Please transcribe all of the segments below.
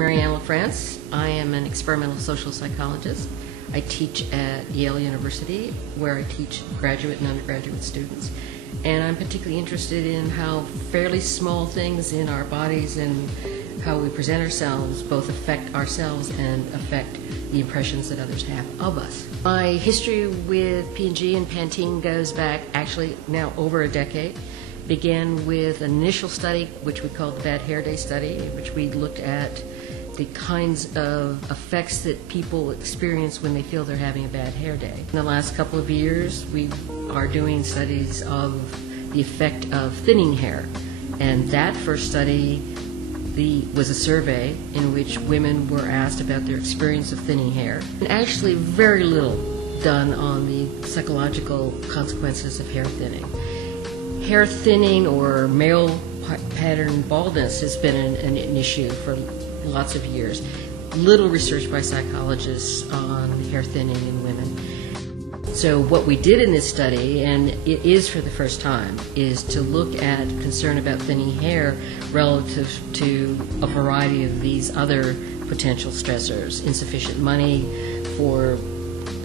Marianne La France. I am an experimental social psychologist. I teach at Yale University, where I teach graduate and undergraduate students. And I'm particularly interested in how fairly small things in our bodies and how we present ourselves both affect ourselves and affect the impressions that others have of us. My history with P&G and Pantene goes back actually now over a decade. Began with an initial study, which we called the Bad Hair Day study, in which we looked at the kinds of effects that people experience when they feel they're having a bad hair day. In the last couple of years, we are doing studies of the effect of thinning hair. And that first study was a survey in which women were asked about their experience of thinning hair. And actually very little done on the psychological consequences of hair thinning. Hair thinning or male pattern baldness has been an issue for lots of years. Little research by psychologists on hair thinning in women. So what we did in this study, and it is for the first time, is to look at concern about thinning hair relative to a variety of these other potential stressors. Insufficient money for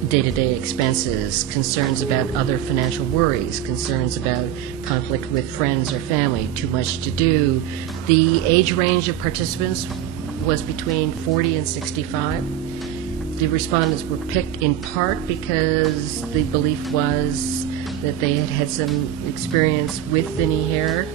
day-to-day expenses, concerns about other financial worries, concerns about conflict with friends or family, too much to do. The age range of participants was between 40 and 65. The respondents were picked in part because the belief was that they had had some experience with thinning hair.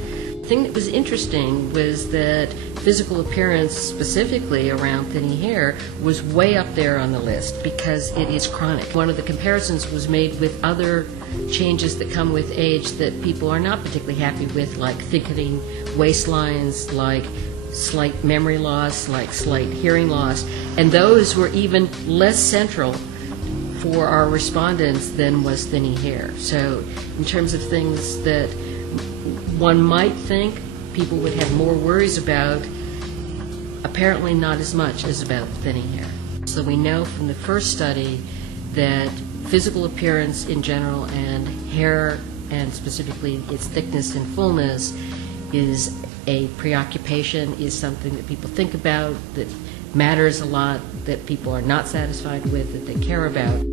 The thing that was interesting was that physical appearance, specifically around thinning hair, was way up there on the list because it is chronic. One of the comparisons was made with other changes that come with age that people are not particularly happy with, like thickening waistlines, like slight memory loss, like slight hearing loss, and those were even less central for our respondents than was thinning hair. So in terms of things that one might think people would have more worries about, apparently not as much as about thinning hair. So we know from the first study that physical appearance in general and hair, and specifically its thickness and fullness, is a preoccupation, is something that people think about, that matters a lot, that people are not satisfied with, that they care about.